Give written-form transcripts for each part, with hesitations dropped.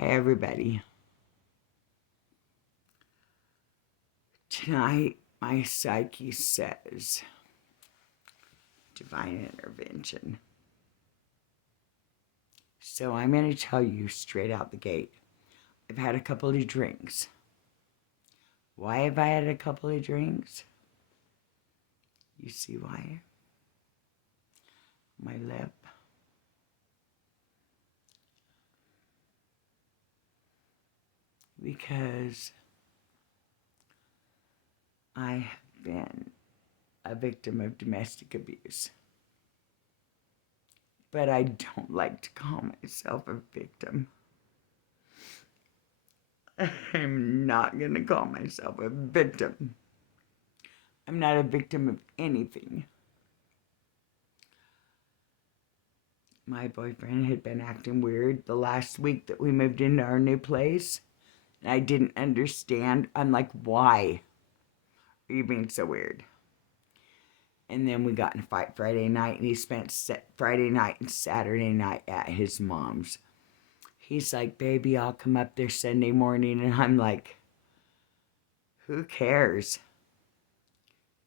Hi, everybody. Tonight, my psyche says divine intervention. So I'm going to tell you straight out the gate. I've had a couple of drinks. Why have I had a couple of drinks? You see why? My lip. Because I have been a victim of domestic abuse. But I don't like to call myself a victim. I'm not going to call myself a victim. I'm not a victim of anything. My boyfriend had been acting weird the last week that we moved into our new place. And I didn't understand. I'm like, why are you being so weird? And then we got in a fight Friday night, and he spent Friday night and Saturday night at his mom's. He's like, baby, I'll come up there Sunday morning. And I'm like, who cares?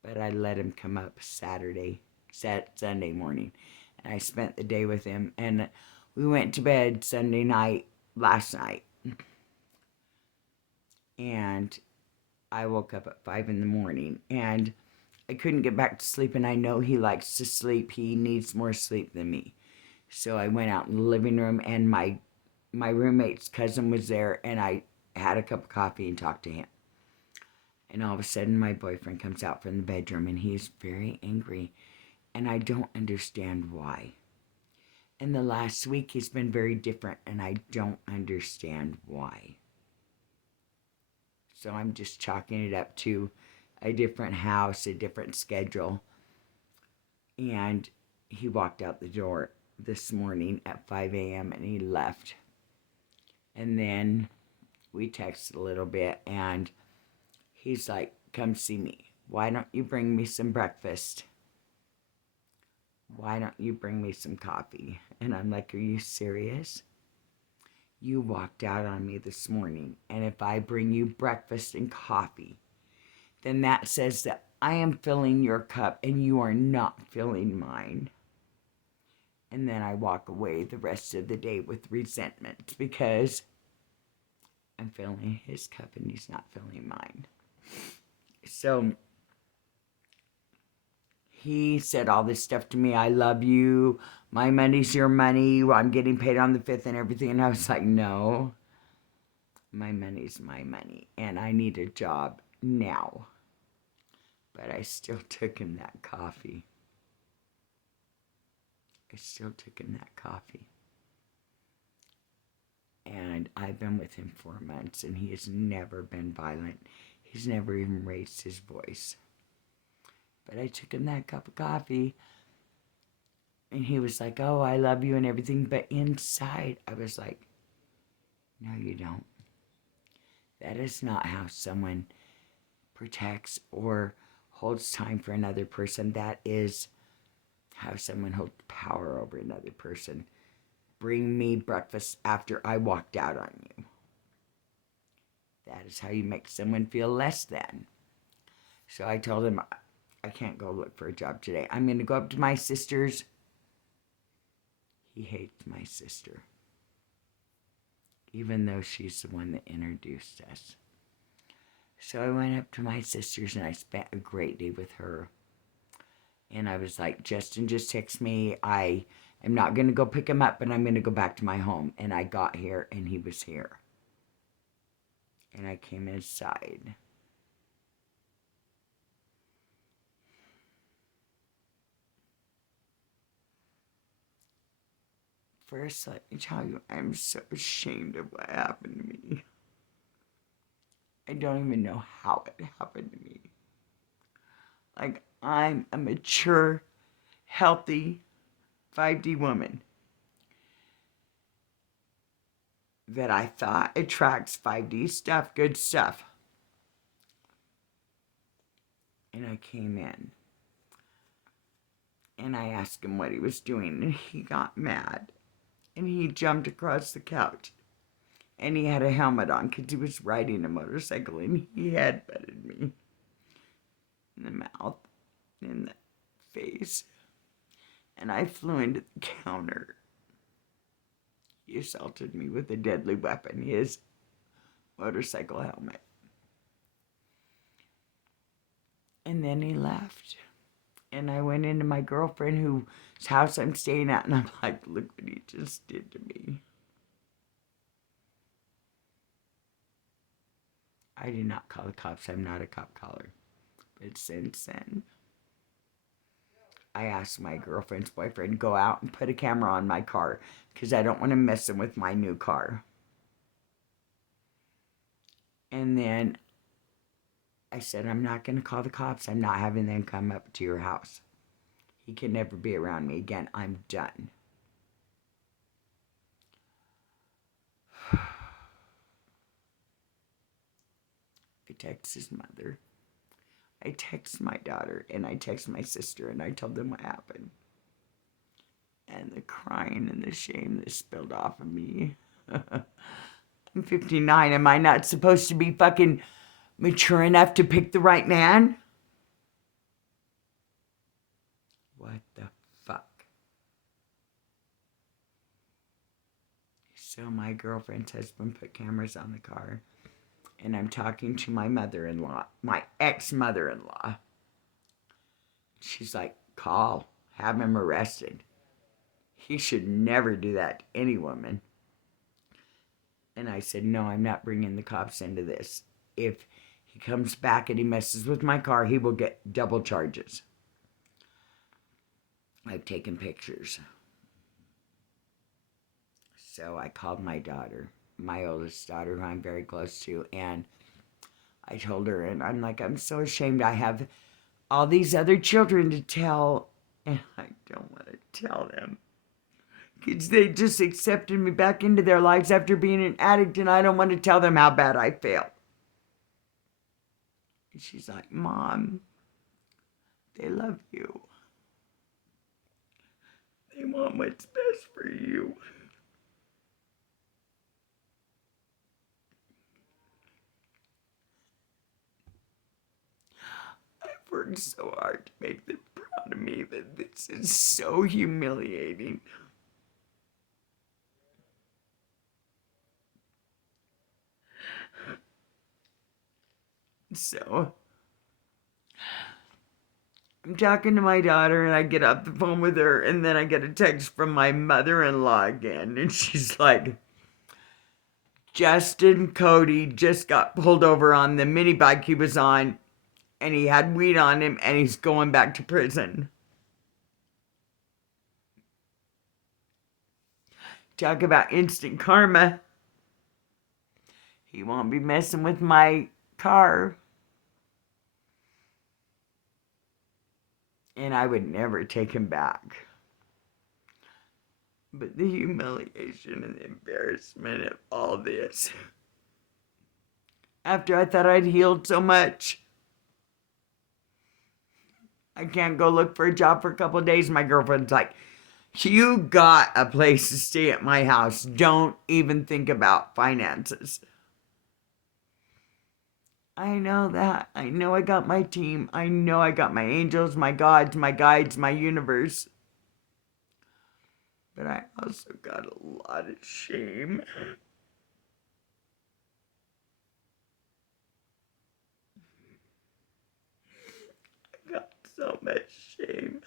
But I let him come up Sunday morning. And I spent the day with him. And we went to bed Sunday night, last night. And I woke up at 5 in the morning. And I couldn't get back to sleep. And I know he likes to sleep. He needs more sleep than me. So I went out in the living room. And my roommate's cousin was there. And I had a cup of coffee and talked to him. And all of a sudden, my boyfriend comes out from the bedroom. And he's very angry. And I don't understand why. And the last week, he's been very different, and I don't understand why. So I'm just chalking it up to a different house, a different schedule. And he walked out the door this morning at 5 a.m. and he left. And then we texted a little bit, and he's like, come see me. Why don't you bring me some breakfast? Why don't you bring me some coffee? And I'm like, are you serious? You walked out on me this morning, and if I bring you breakfast and coffee, then that says that I am filling your cup and you are not filling mine. And then I walk away the rest of the day with resentment because I'm filling his cup and he's not filling mine. So he said all this stuff to me. I love you. My money's your money. I'm getting paid on the 5th and everything. And I was like, no. My money's my money. And I need a job now. But I still took him that coffee. And I've been with him 4 months. And he has never been violent. He's never even raised his voice. But I took him that cup of coffee, and he was like, oh, I love you and everything. But inside, I was like, no, you don't. That is not how someone protects or holds time for another person. That is how someone holds power over another person. Bring me breakfast after I walked out on you. That is how you make someone feel less than. So I told him, I can't go look for a job today. I'm going to go up to my sister's. He hates my sister, even though she's the one that introduced us. So I went up to my sister's and I spent a great day with her. And I was like, Justin just texted me. I am not going to go pick him up, but I'm going to go back to my home. And I got here and he was here. And I came inside. First, let me tell you, I'm so ashamed of what happened to me. I don't even know how it happened to me. Like, I'm a mature, healthy 5D woman that I thought attracts 5D stuff, good stuff. And I came in. And I asked him what he was doing, and he got mad. And he jumped across the couch. And he had a helmet on because he was riding a motorcycle, and he headbutted me in the mouth, in the face, and I flew into the counter. He assaulted me with a deadly weapon, his motorcycle helmet. And then he left. And I went into my girlfriend whose house I'm staying at, and I'm like, look what he just did to me. I did not call the cops. I'm not a cop caller. But since then, I asked my girlfriend's boyfriend, go out and put a camera on my car because I don't want to mess him with my new car. And then I said, I'm not going to call the cops. I'm not having them come up to your house. He can never be around me again. I'm done. I text his mother. I text my daughter, and I text my sister, and I told them what happened. And the crying and the shame that spilled off of me. I'm 59. Am I not supposed to be fucking mature enough to pick the right man? What the fuck? So my girlfriend's husband put cameras on the car. And I'm talking to my mother-in-law, my ex-mother-in-law. She's like, call, have him arrested. He should never do that to any woman. And I said, no, I'm not bringing the cops into this. If he comes back and he messes with my car, he will get double charges. I've taken pictures. So I called my daughter, my oldest daughter, who I'm very close to, and I told her, and I'm like, I'm so ashamed. I have all these other children to tell, and I don't want to tell them. Because they just accepted me back into their lives after being an addict, and I don't want to tell them how bad I feel. And she's like, Mom, they love you. They want what's best for you. I've worked so hard to make them proud of me that this is so humiliating. So, I'm talking to my daughter, and I get off the phone with her, and then I get a text from my mother-in-law again, and she's like, Justin Cody just got pulled over on the mini bike he was on, and he had weed on him, and he's going back to prison. Talk about instant karma. He won't be messing with my car. And I would never take him back. But the humiliation and the embarrassment of all this. After I thought I'd healed so much. I can't go look for a job for a couple of days. My girlfriend's like, you got a place to stay at my house. Don't even think about finances. I know that. I know I got my team. I know I got my angels, my gods, my guides, my universe. But I also got a lot of shame. I got so much shame.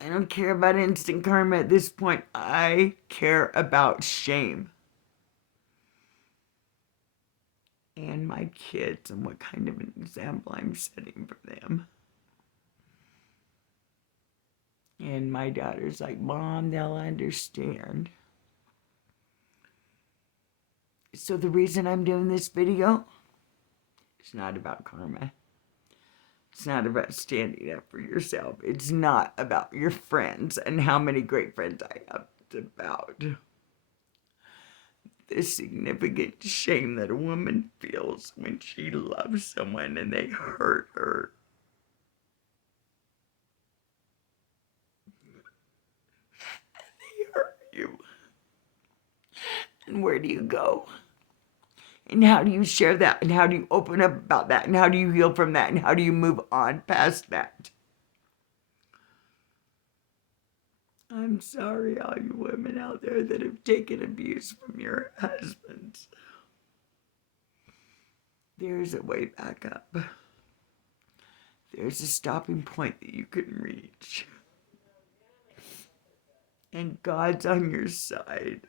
I don't care about instant karma at this point. I care about shame. And my kids, and what kind of an example I'm setting for them. And my daughter's like, Mom, they'll understand. So the reason I'm doing this video, it's not about karma. It's not about standing up for yourself. It's not about your friends and how many great friends I have. It's about the significant shame that a woman feels when she loves someone and they hurt her. They hurt you. And where do you go? And how do you share that? And how do you open up about that? And how do you heal from that? And how do you move on past that? I'm sorry, all you women out there that have taken abuse from your husbands. There's a way back up. There's a stopping point that you can reach. And God's on your side.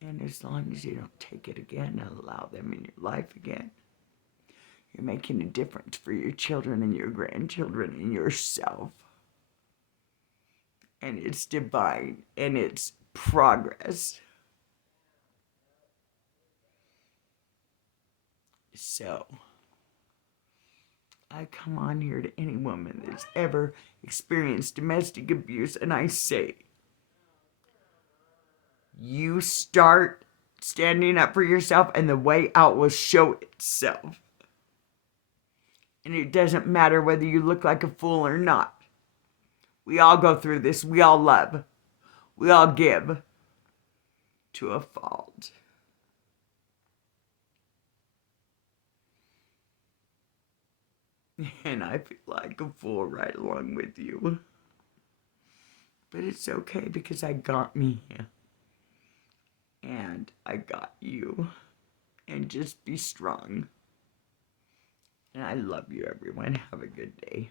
And as long as you don't take it again and allow them in your life again, you're making a difference for your children and your grandchildren and yourself. And it's divine and it's progress. So, I come on here to any woman that's ever experienced domestic abuse and I say, you start standing up for yourself and the way out will show itself. And it doesn't matter whether you look like a fool or not. We all go through this. We all love. We all give to a fault. And I feel like a fool right along with you. But it's okay because I got me. And I got you. And just be strong. And I love you, everyone. Have a good day.